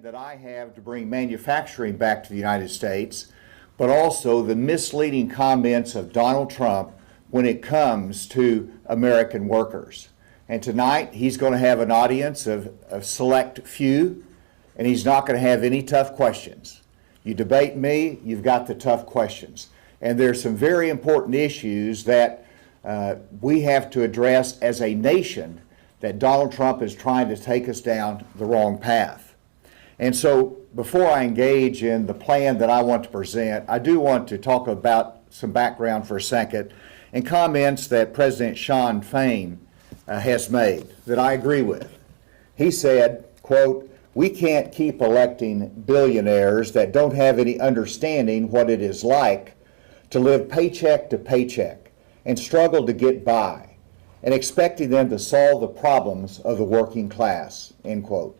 That I have to bring manufacturing back to the United States, but also the misleading comments of Donald Trump when it comes to American workers. And tonight he's going to have an audience of a select few, and he's not going to have any tough questions. You debate me, you've got the tough questions. And there's some very important issues that we have to address as a nation that Donald Trump is trying to take us down the wrong path. And so before I engage in the plan that I want to present, I do want to talk about some background for a second and comments that President Sean Fain has made that I agree with. He said, quote, "We can't keep electing billionaires that don't have any understanding what it is like to live paycheck to paycheck and struggle to get by and expecting them to solve the problems of the working class," end quote.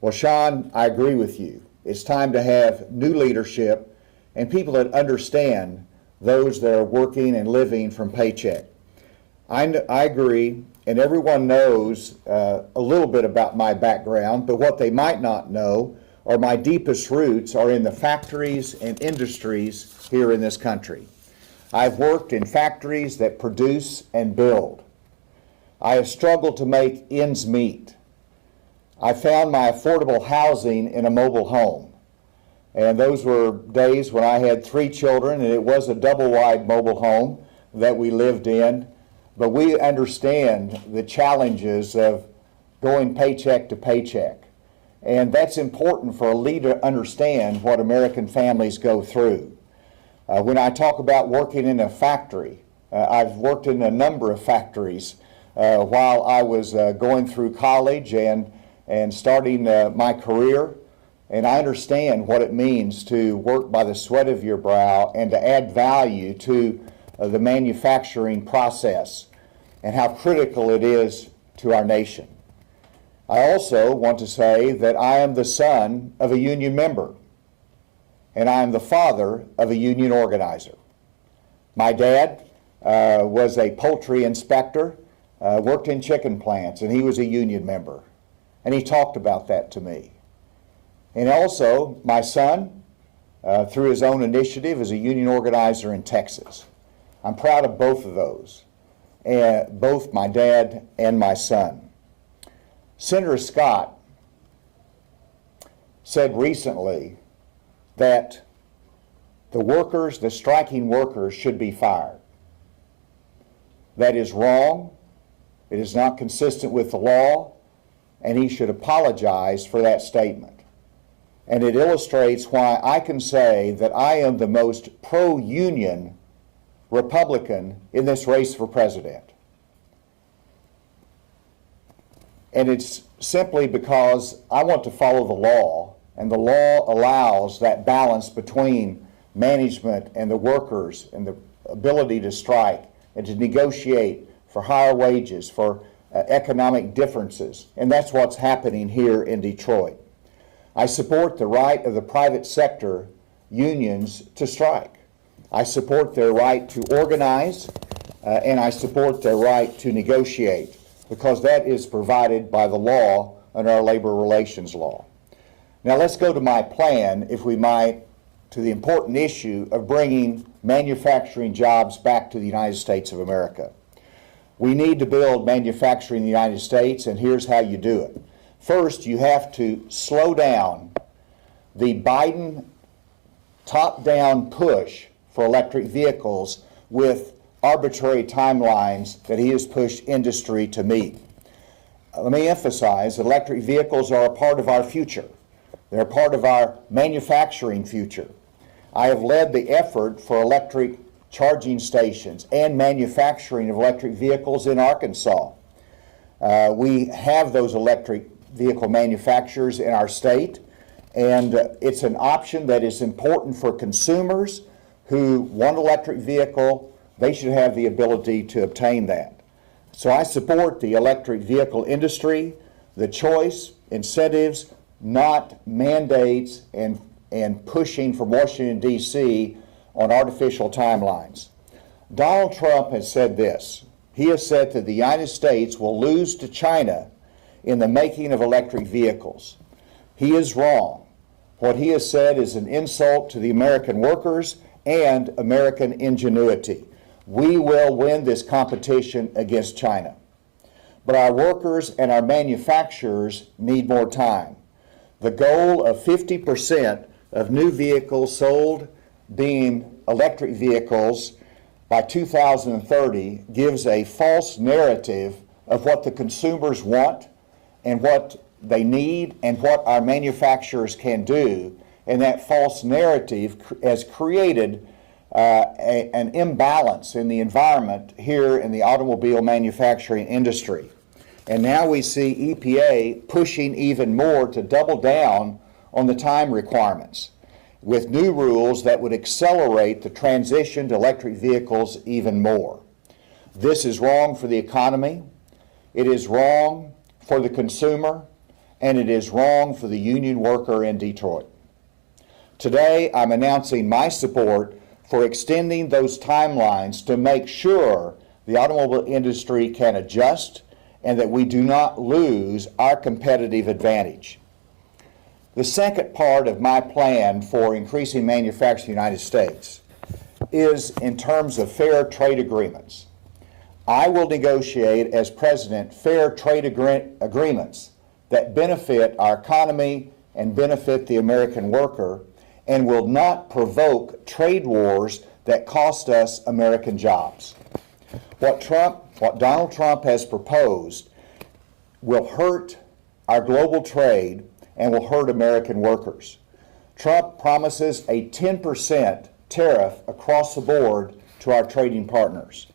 Well, Sean, I agree with you. It's time to have new leadership and people that understand those that are working and living from paycheck. I agree, and everyone knows a little bit about my background, but what they might not know are my deepest roots are in the factories and industries here in this country. I've worked in factories that produce and build. I have struggled to make ends meet. I found my affordable housing in a mobile home. And those were days when I had 3 children, and it was a double-wide mobile home that we lived in. But we understand the challenges of going paycheck to paycheck. And that's important for a leader to understand what American families go through. When I talk about working in a factory, I've worked in a number of factories while I was going through college and starting my career, and I understand what it means to work by the sweat of your brow and to add value to the manufacturing process and how critical it is to our nation. I also want to say that I am the son of a union member, and I am the father of a union organizer. My dad was a poultry inspector, worked in chicken plants, and he was a union member. And he talked about that to me. And also, my son, through his own initiative, is a union organizer in Texas. I'm proud of both of those, both my dad and my son. Senator Scott said recently that the striking workers should be fired. That is wrong. It is not consistent with the law. And he should apologize for that statement. And it illustrates why I can say that I am the most pro-union Republican in this race for president. And it's simply because I want to follow the law, and the law allows that balance between management and the workers and the ability to strike and to negotiate for higher wages, for economic differences, and that's what's happening here in Detroit. I support the right of the private sector unions to strike. I support their right to organize, and I support their right to negotiate, because that is provided by the law under our labor relations law. Now let's go to my plan, if we might, to the important issue of bringing manufacturing jobs back to the United States of America. We need to build manufacturing in the United States, and here's how you do it. First, you have to slow down the Biden top-down push for electric vehicles with arbitrary timelines that he has pushed industry to meet. Let me emphasize that electric vehicles are a part of our future. They're a part of our manufacturing future. I have led the effort for electric charging stations and manufacturing of electric vehicles in Arkansas. We have those electric vehicle manufacturers in our state, and it's an option that is important for consumers who want an electric vehicle. They should have the ability to obtain that. So I support the electric vehicle industry, the choice, incentives, not mandates and pushing from Washington, D.C. on artificial timelines. Donald Trump has said this. He has said that the United States will lose to China in the making of electric vehicles. He is wrong. What he has said is an insult to the American workers and American ingenuity. We will win this competition against China. But our workers and our manufacturers need more time. The goal of 50% of new vehicles sold being electric vehicles by 2030 gives a false narrative of what the consumers want and what they need and what our manufacturers can do. And that false narrative has created an imbalance in the environment here in the automobile manufacturing industry. And now we see EPA pushing even more to double down on the time requirements with new rules that would accelerate the transition to electric vehicles even more. This is wrong for the economy, it is wrong for the consumer, and it is wrong for the union worker in Detroit. Today, I'm announcing my support for extending those timelines to make sure the automobile industry can adjust and that we do not lose our competitive advantage. The second part of my plan for increasing manufacturing in the United States is in terms of fair trade agreements. I will negotiate as president fair trade agreements that benefit our economy and benefit the American worker and will not provoke trade wars that cost us American jobs. What Donald Trump has proposed will hurt our global trade and will hurt American workers. Trump promises a 10% tariff across the board to our trading partners.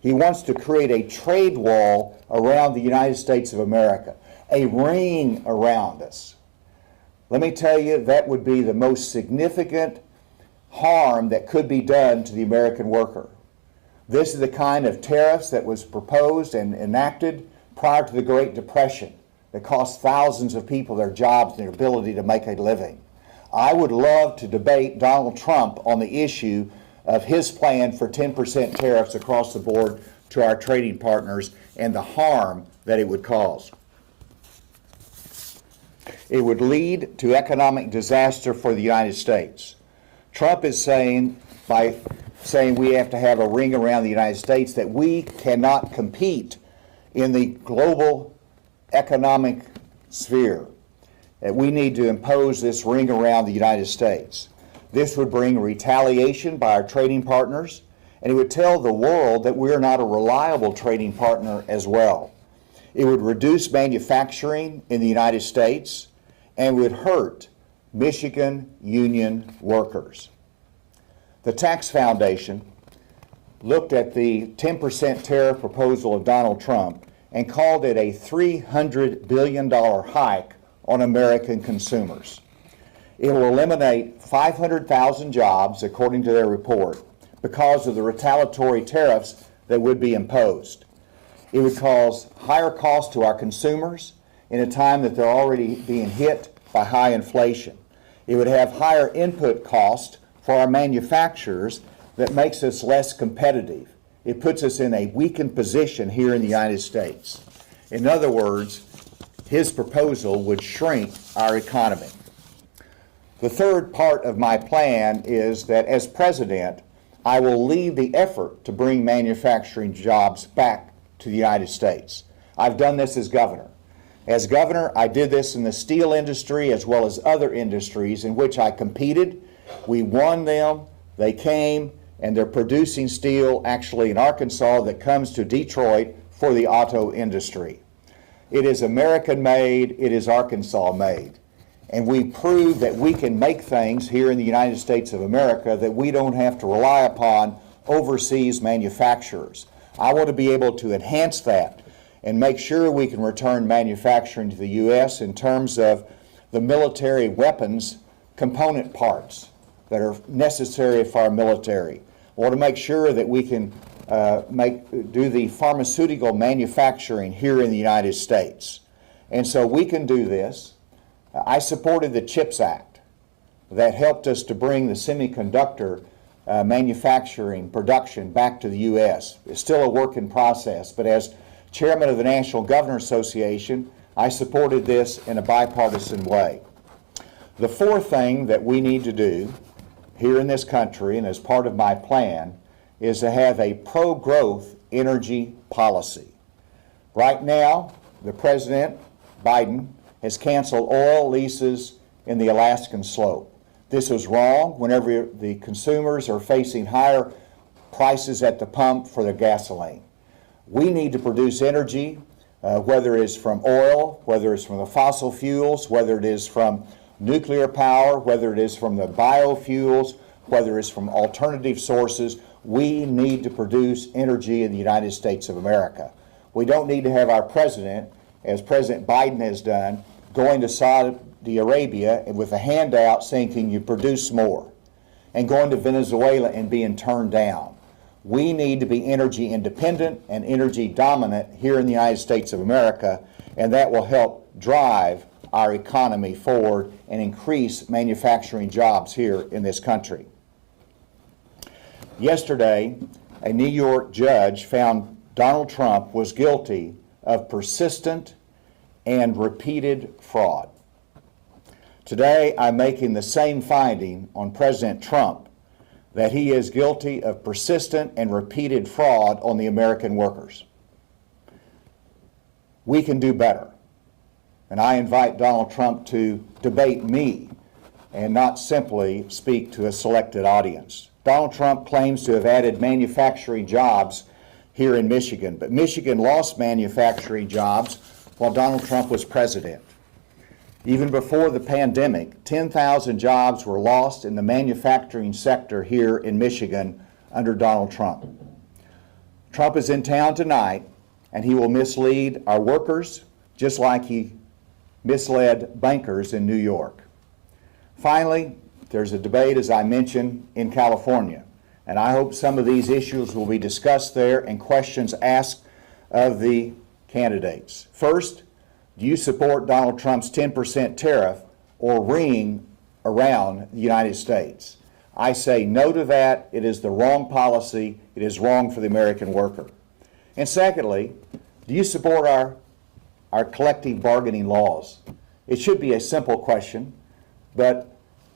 He wants to create a trade wall around the United States of America, a ring around us. Let me tell you, that would be the most significant harm that could be done to the American worker. This is the kind of tariffs that was proposed and enacted prior to the Great Depression that cost thousands of people their jobs and their ability to make a living. I would love to debate Donald Trump on the issue of his plan for 10% tariffs across the board to our trading partners and the harm that it would cause. It would lead to economic disaster for the United States. Trump is saying, by saying we have to have a ring around the United States, that we cannot compete in the global economic sphere, that we need to impose this ring around the United States. This would bring retaliation by our trading partners, and it would tell the world that we're not a reliable trading partner as well. It would reduce manufacturing in the United States and would hurt Michigan union workers. The Tax Foundation looked at the 10% tariff proposal of Donald Trump and called it a $300 billion hike on American consumers. It will eliminate 500,000 jobs, according to their report, because of the retaliatory tariffs that would be imposed. It would cause higher costs to our consumers in a time that they're already being hit by high inflation. It would have higher input costs for our manufacturers that makes us less competitive. It puts us in a weakened position here in the United States. In other words, his proposal would shrink our economy. The third part of my plan is that as president, I will lead the effort to bring manufacturing jobs back to the United States. I've done this as governor. As governor, I did this in the steel industry as well as other industries in which I competed. We won them, they came, and they're producing steel actually in Arkansas that comes to Detroit for the auto industry. It is American made, it is Arkansas made. And we prove that we can make things here in the United States of America that we don't have to rely upon overseas manufacturers. I want to be able to enhance that and make sure we can return manufacturing to the U.S. in terms of the military weapons component parts that are necessary for our military. I want to make sure that we can do the pharmaceutical manufacturing here in the United States. And so we can do this. I supported the CHIPS Act that helped us to bring the semiconductor manufacturing production back to the U.S. It's still a work in process, but as chairman of the National Governor Association, I supported this in a bipartisan way. The fourth thing that we need to do here in this country, and as part of my plan, is to have a pro-growth energy policy. Right now, the President, Biden, has canceled oil leases in the Alaskan slope. This is wrong whenever the consumers are facing higher prices at the pump for their gasoline. We need to produce energy, whether it's from oil, whether it's from the fossil fuels, whether it is from nuclear power, whether it is from the biofuels, whether it's from alternative sources. We need to produce energy in the United States of America. We don't need to have our president, as President Biden has done, going to Saudi Arabia with a handout saying, can you produce more? And going to Venezuela and being turned down. We need to be energy independent and energy dominant here in the United States of America, and that will help drive our economy forward and increase manufacturing jobs here in this country. Yesterday, a New York judge found Donald Trump was guilty of persistent and repeated fraud. Today, I'm making the same finding on President Trump, that he is guilty of persistent and repeated fraud on the American workers. We can do better. And I invite Donald Trump to debate me and not simply speak to a selected audience. Donald Trump claims to have added manufacturing jobs here in Michigan, but Michigan lost manufacturing jobs while Donald Trump was president. Even before the pandemic, 10,000 jobs were lost in the manufacturing sector here in Michigan under Donald Trump. Trump is in town tonight, and he will mislead our workers just like he misled bankers in New York. Finally, there's a debate, as I mentioned, in California, and I hope some of these issues will be discussed there and questions asked of the candidates. First, do you support Donald Trump's 10% tariff or ring around the United States? I say no to that. It is the wrong policy. It is wrong for the American worker. And secondly, do you support our collective bargaining laws? It should be a simple question, but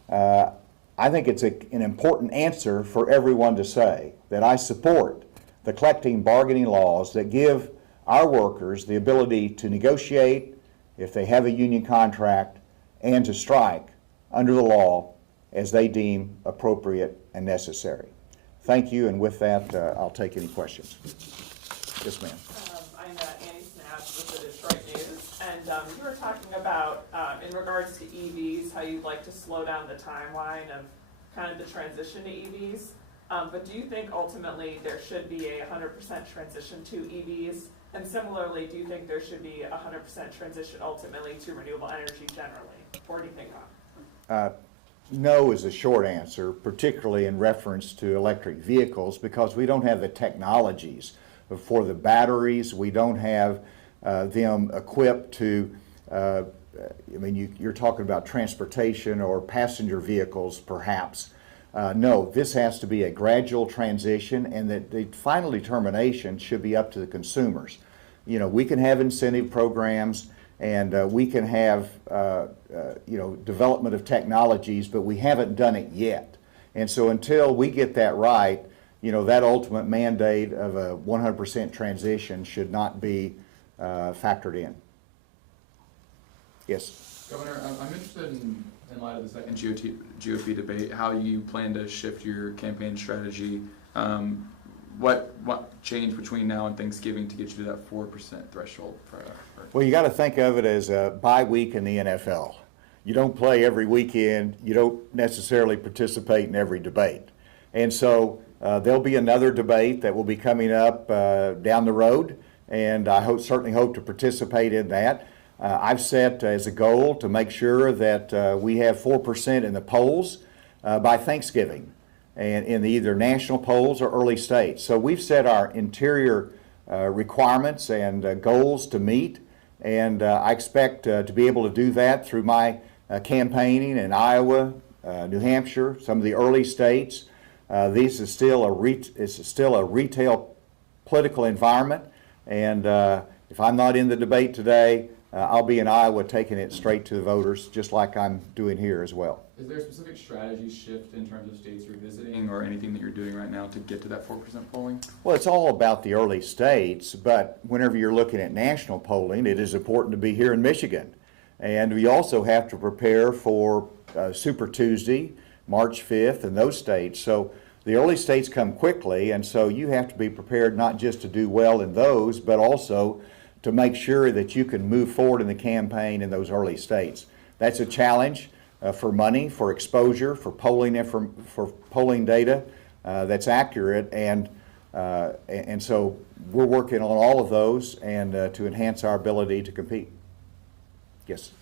I think it's an important answer for everyone to say that I support the collective bargaining laws that give our workers the ability to negotiate if they have a union contract and to strike under the law as they deem appropriate and necessary. Thank you, and with that, I'll take any questions. Yes, ma'am. I'm Annie Snaps with the Detroit News, and you were talking about, in regards to EVs, how you'd like to slow down the timeline of kind of the transition to EVs. But do you think ultimately there should be a 100% transition to EVs? And similarly, do you think there should be a 100% transition ultimately to renewable energy generally? Or do you think not? No is a short answer, particularly in reference to electric vehicles, because we don't have the technologies for the batteries. We don't have them equipped to, you're talking about transportation or passenger vehicles perhaps. No, this has to be a gradual transition, and that the final determination should be up to the consumers. You know, we can have incentive programs, and we can have development of technologies, but we haven't done it yet. And so until we get that right, that ultimate mandate of a 100% transition should not be factored in. Yes. Governor, I'm interested in light of the second GOP debate, how you plan to shift your campaign strategy. What changed between now and Thanksgiving to get you to that 4% threshold? Well, you got to think of it as a bye week in the NFL. You don't play every weekend. You don't necessarily participate in every debate. And so there'll be another debate that will be coming up down the road, and I certainly hope to participate in that. I've set as a goal to make sure that we have 4% in the polls by Thanksgiving, and in the either national polls or early states. So we've set our interior requirements and goals to meet, and I expect to be able to do that through my campaigning in Iowa, New Hampshire, some of the early states. This is still a retail political environment, and if I'm not in the debate today, I'll be in Iowa taking it straight to the voters, just like I'm doing here as well. Is there a specific strategy shift in terms of states you're visiting or anything that you're doing right now to get to that 4% polling? Well, it's all about the early states, but whenever you're looking at national polling, it is important to be here in Michigan. And we also have to prepare for Super Tuesday, March 5th, and those states. So the early states come quickly, and so you have to be prepared not just to do well in those, but also to make sure that you can move forward in the campaign in those early states. That's a challenge for money, for exposure, for polling data that's accurate, and so we're working on all of those and to enhance our ability to compete. Yes.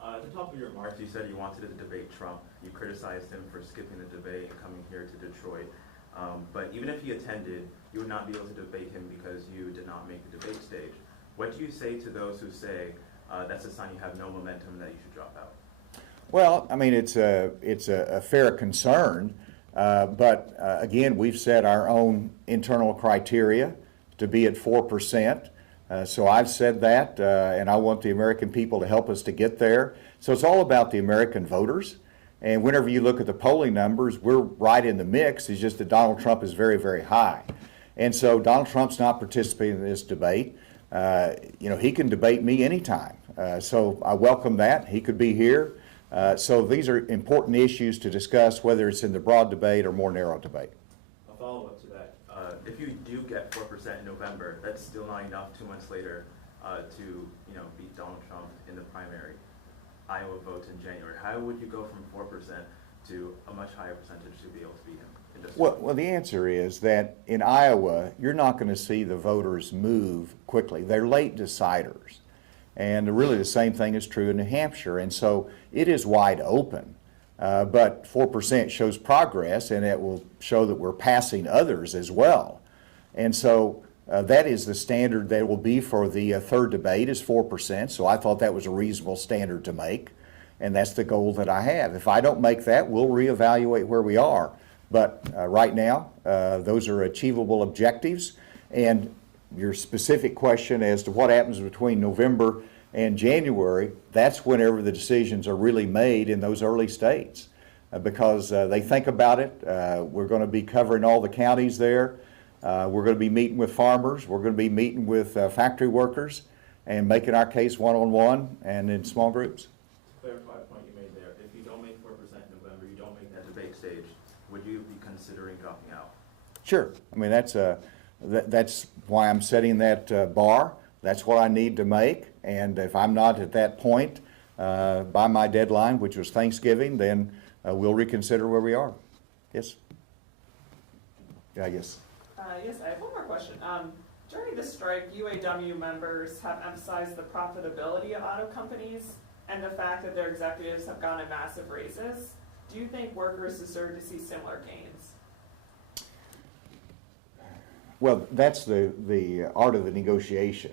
At the top of your remarks, you said you wanted to debate Trump. You criticized him for skipping the debate and coming here to Detroit. But even if he attended, you would not be able to debate him because you did not make the debate stage. What do you say to those who say that's a sign you have no momentum and that you should drop out? Well, I mean, it's a fair concern, but again, we've set our own internal criteria to be at 4%. So I've said that, and I want the American people to help us to get there. So it's all about the American voters. And whenever you look at the polling numbers, we're right in the mix. It's just that Donald Trump is very, very high. And so Donald Trump's not participating in this debate. He can debate me anytime. So I welcome that. He could be here. So these are important issues to discuss, whether it's in the broad debate or more narrow debate. A follow-up to that. If you do get 4% in November, that's still not enough 2 months later to beat Donald Trump in the primary. Iowa votes in January. How would you go from 4% to a much higher percentage to be able to beat him? Well, the answer is that in Iowa, you're not going to see the voters move quickly. They're late deciders. And really the same thing is true in New Hampshire. And so it is wide open. But 4% shows progress, and it will show that we're passing others as well. And so that is the standard that will be for the third debate is 4%. So I thought that was a reasonable standard to make. And that's the goal that I have. If I don't make that, we'll reevaluate where we are. But right now, those are achievable objectives. And your specific question as to what happens between November and January, that's whenever the decisions are really made in those early states because they think about it. We're going to be covering all the counties there. We're going to be meeting with farmers. We're going to be meeting with factory workers and making our case one-on-one and in small groups. To clarify a point you made there, if you don't make 4% in November, you don't make that debate stage, would you be considering dropping out? Sure. I mean, that's why I'm setting that bar. That's what I need to make. And if I'm not at that point by my deadline, which was Thanksgiving, then we'll reconsider where we are. Yes? Yeah, yes. Yes, I have one more question. During the strike, UAW members have emphasized the profitability of auto companies and the fact that their executives have gone in massive raises. Do you think workers deserve to see similar gains? Well, that's the art of the negotiation.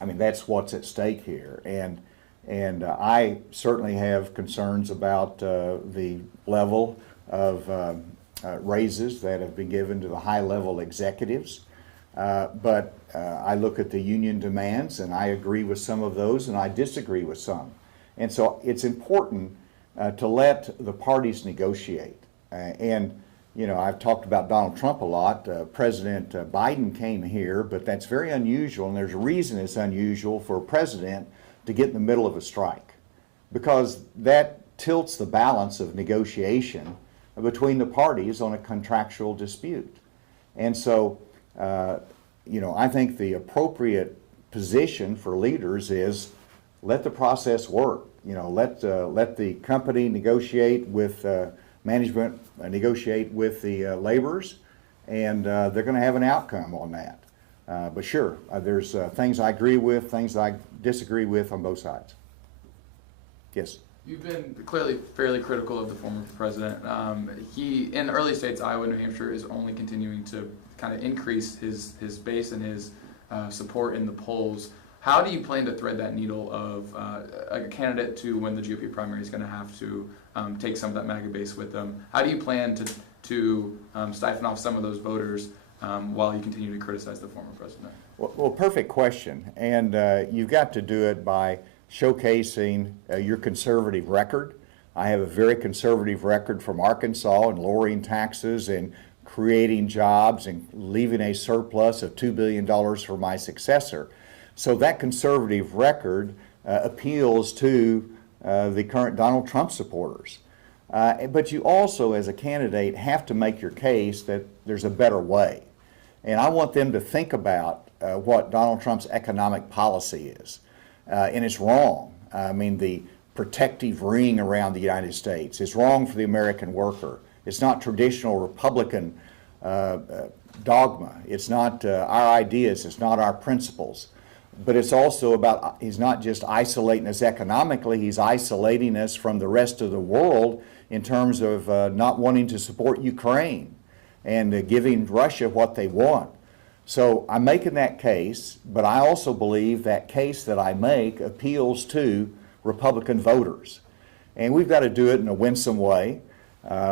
I mean, that's what's at stake here. And I certainly have concerns about the level of raises that have been given to the high-level executives. But I look at the union demands, and I agree with some of those, and I disagree with some. And so it's important to let the parties negotiate. I've talked about Donald Trump a lot. President Biden came here, but that's very unusual, and there's a reason it's unusual for a president to get in the middle of a strike, because that tilts the balance of negotiation between the parties on a contractual dispute. And so, I think the appropriate position for leaders is let the process work. Let the company negotiate with management, negotiate with the laborers, and they're going to have an outcome on that. But sure, there's things I agree with, things I disagree with on both sides. Yes? You've been clearly fairly critical of the former president. He, in early states, Iowa, New Hampshire, is only continuing to kind of increase his base and his support in the polls. How do you plan to thread that needle of a candidate to win the GOP primary is going to have to take some of that MAGA base with them? How do you plan to siphon off some of those voters while you continue to criticize the former president? Well, perfect question. And you've got to do it by showcasing your conservative record. I have a very conservative record from Arkansas in lowering taxes and creating jobs and leaving a surplus of $2 billion for my successor. So that conservative record appeals to the current Donald Trump supporters. But you also, as a candidate, have to make your case that there's a better way. And I want them to think about what Donald Trump's economic policy is. And it's wrong. I mean, the protective ring around the United States is wrong for the American worker. It's not traditional Republican dogma. It's not our ideas. It's not our principles. But it's also about, he's not just isolating us economically, he's isolating us from the rest of the world in terms of not wanting to support Ukraine and giving Russia what they want. So I'm making that case, but I also believe that case that I make appeals to Republican voters. And we've got to do it in a winsome way.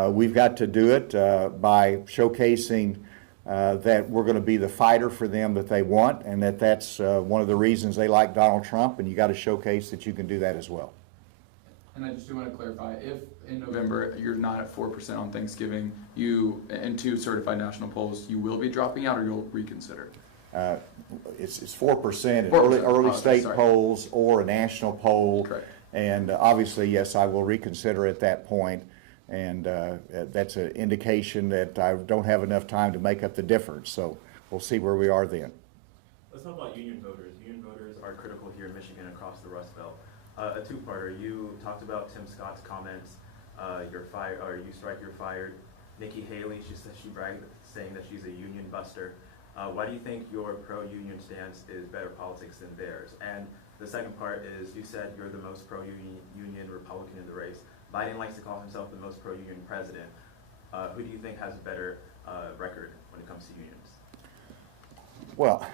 We've got to do it by showcasing that we're going to be the fighter for them that they want, and that's one of the reasons they like Donald Trump, and you got to showcase that you can do that as well. And I just do want to clarify, if in November you're not at 4% on Thanksgiving, you, in 2 certified national polls, you will be dropping out or you'll reconsider? It's 4% in 4%. early state Sorry. polls or a national poll. Correct. And obviously, yes, I will reconsider at that point. And that's an indication that I don't have enough time to make up the difference. So we'll see where we are then. Let's talk about union voters. Union voters are critical here in Michigan across the Rust Belt. A two-parter. You talked about Tim Scott's comments. You're fired, or you strike, you're fired. Nikki Haley, she says she bragged saying that she's a union buster. Why do you think your pro-union stance is better politics than theirs? And the second part is, you said you're the most pro-union Republican in the race. Biden likes to call himself the most pro-union president. Who do you think has a better record when it comes to unions? Well,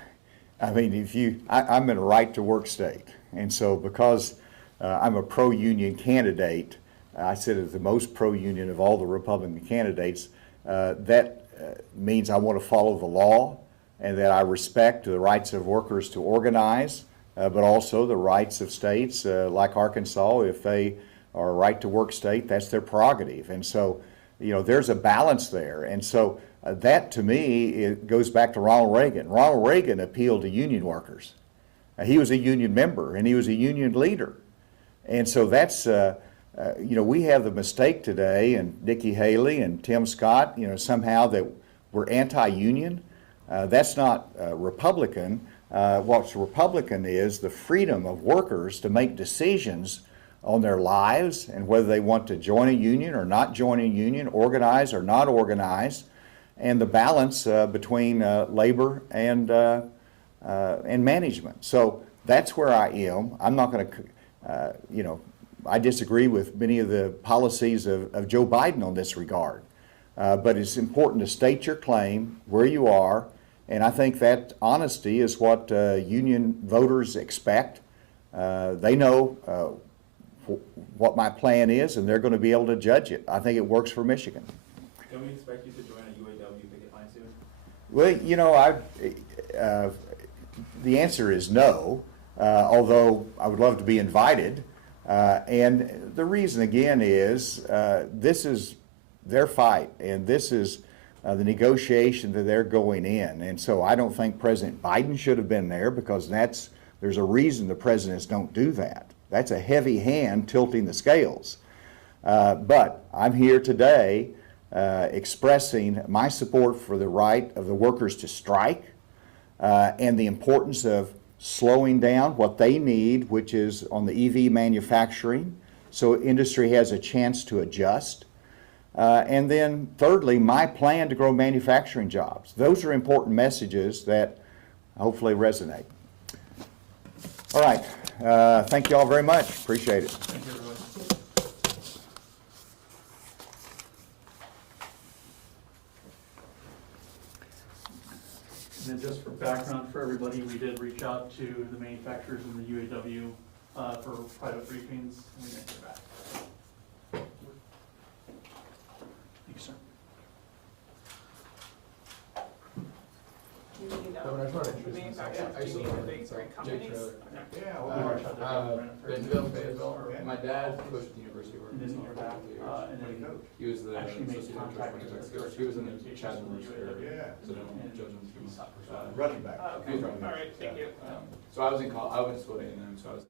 I mean, I'm in a right-to-work state. And so because I'm a pro-union candidate, I said it's the most pro-union of all the Republican candidates, that means I want to follow the law and that I respect the rights of workers to organize, but also the rights of states like Arkansas. If they are a right-to-work state, that's their prerogative. And so, you know, there's a balance there. And so that, to me, it goes back to Ronald Reagan. Ronald Reagan appealed to union workers. He was a union member and he was a union leader. And so that's, you know, we have the mistake today, and Nikki Haley and Tim Scott, you know, somehow that we're anti-union. That's not Republican. What's Republican is the freedom of workers to make decisions on their lives and whether they want to join a union or not join a union, organize or not organize, and the balance between labor and management. So that's where I am. I'm not going to, you know, I disagree with many of the policies of Joe Biden on this regard. But it's important to state your claim, where you are, and I think that honesty is what union voters expect. They know what my plan is, and they're going to be able to judge it. I think it works for Michigan. Can we expect you to join a UAW picket line soon? Well, you know, the answer is no, although I would love to be invited. And the reason, again, is this is their fight, and this is the negotiation that they're going in. And so I don't think President Biden should have been there, because there's a reason the presidents don't do that. That's a heavy hand tilting the scales. But I'm here today expressing my support for the right of the workers to strike and the importance of slowing down what they need, which is on the EV manufacturing, so industry has a chance to adjust. And then thirdly, my plan to grow manufacturing jobs. Those are important messages that hopefully resonate. All right. Thank you all very much. Appreciate it. Thank you, everybody. And then just for background for everybody, we did reach out to the manufacturers in the UAW for private briefings, and we didn't hear back. Thank you, sir. You need, But I just wanted to the introduce manufacturer. I used to the work big with three Jake companies? Trailer. Okay. Yeah, Bentonville, Fayetteville. My dad coached at the University of And then Arkansas you're for a back, couple of years. and then He was the actually made associate coach contact for with Mexico. the He was in the communications Chattanooga from the area, Yeah. so don't judge him too much. Running back. Oh, okay, all right, thank you. So I was in college. I went to school at A&M, so I was